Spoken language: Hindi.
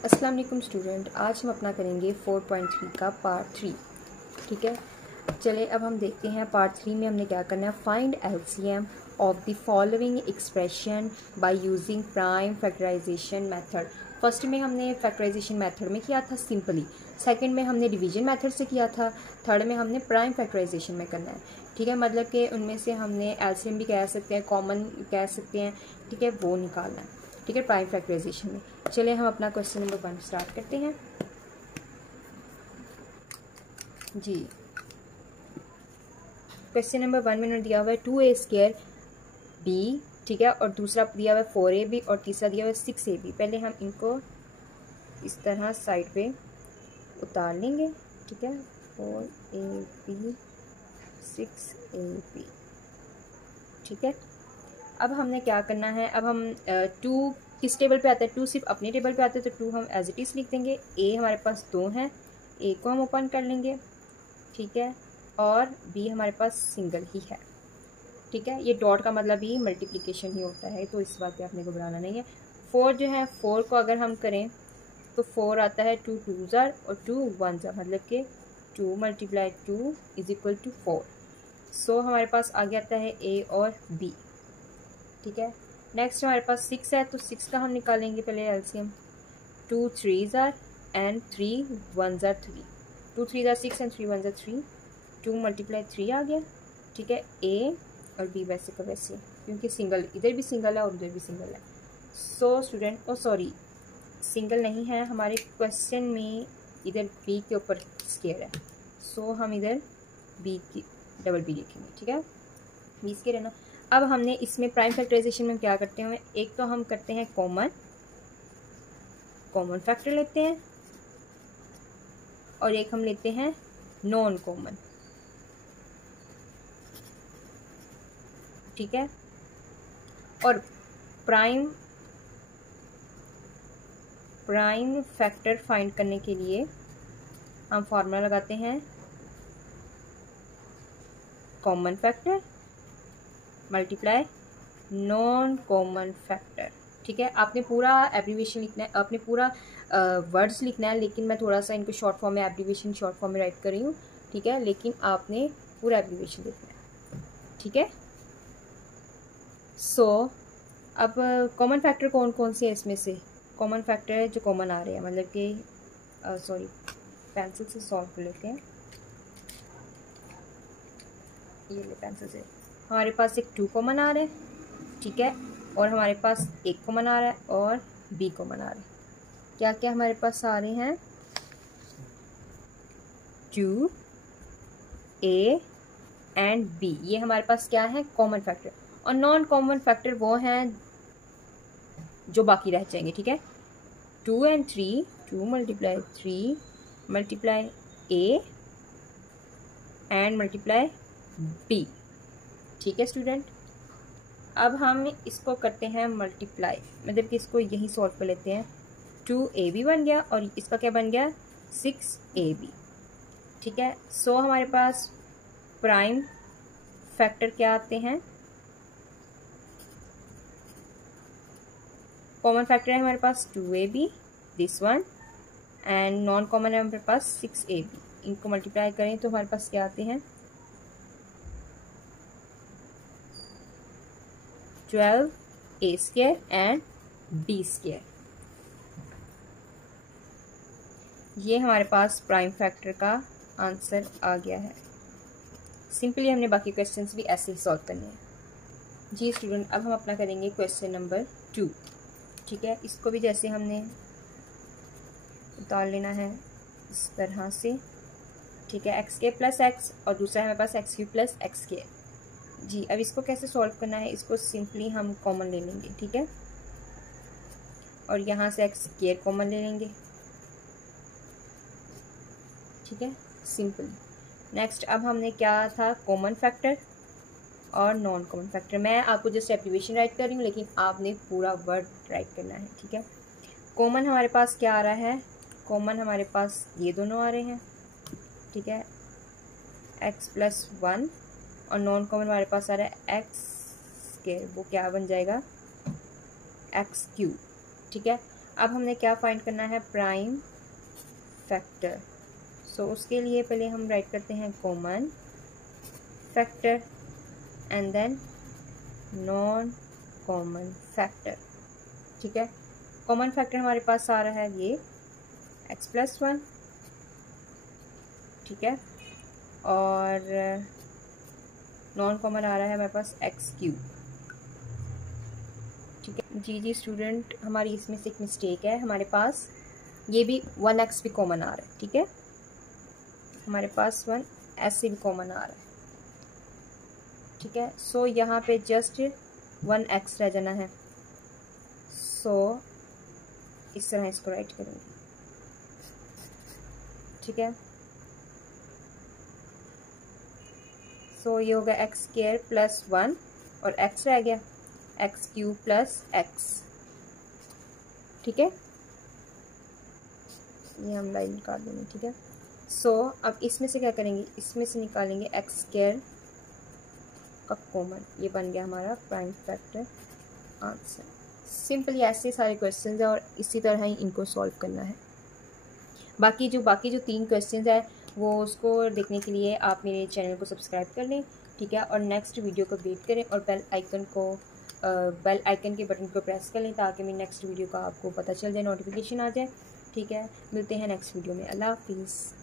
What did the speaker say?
अस्सलाम वालेकुम स्टूडेंट, आज हम अपना करेंगे 4.3 का पार्ट 3। ठीक है, चले अब हम देखते हैं पार्ट 3 में हमने क्या करना है। Find LCM of the following expression by using prime factorization method. First में हमने फैक्टराइजेशन मेथड में किया था सिंपली, सेकंड में हमने डिवीजन मेथड से किया था, थर्ड में हमने प्राइम फैक्टराइजेशन में करना है। ठीक है, मतलब कि उनमें से हमने एलसीएम भी कह सकते हैं, कॉमन कह सकते हैं, ठीक है, वो निकालना है। ठीक है, प्राइम फैक्टराइजेशन में। चलिए हम अपना क्वेश्चन नंबर 1 स्टार्ट करते हैं। जी, क्वेश्चन नंबर 1 में दिया हुआ है 2a² b, ठीक है, और दूसरा दिया हुआ है 4ab और तीसरा दिया हुआ है 6ab। पहले हम इनको इस तरह साइड पे उतार लेंगे। ठीक है, 4ab 6ab। ठीक है, अब हमने क्या करना है, अब हम 2 किस टेबल पे आता है, 2 सिर्फ अपने टेबल पे आता है तो 2 हम एज इट इज़ लिख देंगे। ए हमारे पास 2 हैं, ए को हम ओपन कर लेंगे। ठीक है, और बी हमारे पास सिंगल ही है। ठीक है, ये डॉट का मतलब ही मल्टीप्लिकेशन ही होता है, तो इस बात पे आपने घबराना नहीं है। 4 जो है, 4 को अगर हम करें तो 4 आता है 2 2s और 2 1s, मतलब कि 2 × 2 = 4। सो हमारे पास आगे आता है ए और बी। ठीक है, नेक्स्ट हमारे पास 6 है, तो 6 का हम निकालेंगे पहले LCM. 2 3s and 3 1s 3। 2 3s 6 and 3 1s 3। 2 × 3 आ गया। ठीक है, ए और बी वैसे का वैसे, क्योंकि सिंगल इधर भी सिंगल है और उधर भी सिंगल है। सो स्टूडेंट, ओ सॉरी, सिंगल नहीं है हमारे क्वेश्चन में, इधर बी के ऊपर स्केयर है, सो हम इधर बी की डबल बी लिखेंगे। ठीक है, बी स्केयर है ना। अब हमने इसमें प्राइम फैक्टराइजेशन में क्या करते हैं, एक तो हम करते हैं कॉमन फैक्टर लेते हैं, और एक हम लेते हैं नॉन कॉमन। ठीक है, और प्राइम फैक्टर फाइंड करने के लिए हम फॉर्मूला लगाते हैं common factor multiply non common factor. ठीक है, आपने पूरा एब्रीविएशन लिखना है, आपने पूरा वर्ड्स लिखना है, लेकिन मैं थोड़ा सा इनको शॉर्ट फॉर्म में एब्रीविएशन शॉर्ट फॉर्म में राइट कर रही हूँ। ठीक है, लेकिन आपने पूरा एब्रीविएशन लिखना है। ठीक है, सो अब कॉमन फैक्टर कौन कौन से है, इसमें से कॉमन फैक्टर है जो कॉमन आ रहे हैं, मतलब कि सॉरी, पेंसिल से सॉल्व कर लेते हैं। ये ले पेंसिल से, हमारे पास एक 2 कॉमन आ रहा है। ठीक है, और हमारे पास 1 कॉमन आ रहा है और b कॉमन आ रहा है। क्या क्या हमारे पास आ रहे हैं, 2a एंड b, ये हमारे पास क्या है, कॉमन फैक्टर। और नॉन कॉमन फैक्टर वो हैं जो बाकी रह जाएंगे। ठीक है, 2 एंड 3, 2 × 3 × a एंड × b। ठीक है स्टूडेंट, अब हम इसको करते हैं मल्टीप्लाई, मतलब कि इसको यही सॉल्व कर लेते हैं। 2ab बन गया और इसका क्या बन गया, 6ab। ठीक है, सो हमारे पास प्राइम फैक्टर क्या आते हैं, कॉमन फैक्टर है हमारे पास 2ab this one, and non common है हमारे पास 6ab। इनको मल्टीप्लाई करें तो हमारे पास क्या आते हैं, 12a² एंड b²। ये हमारे पास प्राइम फैक्टर का आंसर आ गया है। सिंपली हमने बाकी क्वेश्चंस भी ऐसे ही सॉल्व करने हैं। जी स्टूडेंट, अब हम अपना करेंगे क्वेश्चन नंबर 2। ठीक है, इसको भी जैसे हमने उतार लेना है इस तरह से। ठीक है, x² + x और दूसरा हमारे पास x³ + x²। जी, अब इसको कैसे सॉल्व करना है, इसको सिंपली हम कॉमन ले लेंगे। ठीक है, और यहाँ से x² कॉमन ले लेंगे। ठीक है, सिंपल। नेक्स्ट, अब हमने क्या था, कॉमन फैक्टर और नॉन कॉमन फैक्टर। मैं आपको जस्ट एब्रीविएशन राइट कर रही हूँ, लेकिन आपने पूरा वर्ड राइट करना है। ठीक है, कॉमन हमारे पास क्या आ रहा है, कॉमन हमारे पास ये दोनों आ रहे हैं। ठीक है, x + 1, और नॉन कॉमन हमारे पास आ रहा है x², वो क्या बन जाएगा, x³। ठीक है, अब हमने क्या फाइंड करना है, प्राइम फैक्टर। सो उसके लिए पहले हम राइट करते हैं common factor and then non common factor. ठीक है, कॉमन फैक्टर हमारे पास आ रहा है ये x+1, ठीक है, और नॉन कॉमन आ रहा है हमारे पास x3। ठीक है जी स्टूडेंट, हमारी इसमें से एक मिस्टेक है, हमारे पास ये भी 1x भी कॉमन आ रहा है। ठीक है, हमारे पास 1s से भी कॉमन आ रहा है। ठीक है, सो यहाँ पे जस्ट 1x रह जाना है। सो इस तरह इसको राइट करेंगे। ठीक है, सो ये होगा x² + 1 और x रह गया x³ + x। ठीक है, ये हम लाइन निकाल देंगे। ठीक है, सो अब इसमें से क्या करेंगे, इसमें से निकालेंगे x² का कॉमन, ये बन गया हमारा प्राइम फैक्टर आंसर। सिंपली ऐसे सारे क्वेश्चंस हैं और इसी तरह ही इनको सॉल्व करना है। बाकी जो 3 क्वेश्चंस हैं वो उसको देखने के लिए आप मेरे चैनल को सब्सक्राइब कर लें। ठीक है, और नेक्स्ट वीडियो को वेट करें और बेल आइकन के बटन को प्रेस कर लें ताकि मेरी नेक्स्ट वीडियो का आपको पता चल जाए, नोटिफिकेशन आ जाए। ठीक है, मिलते हैं नेक्स्ट वीडियो में। अल्लाह हाफिज़।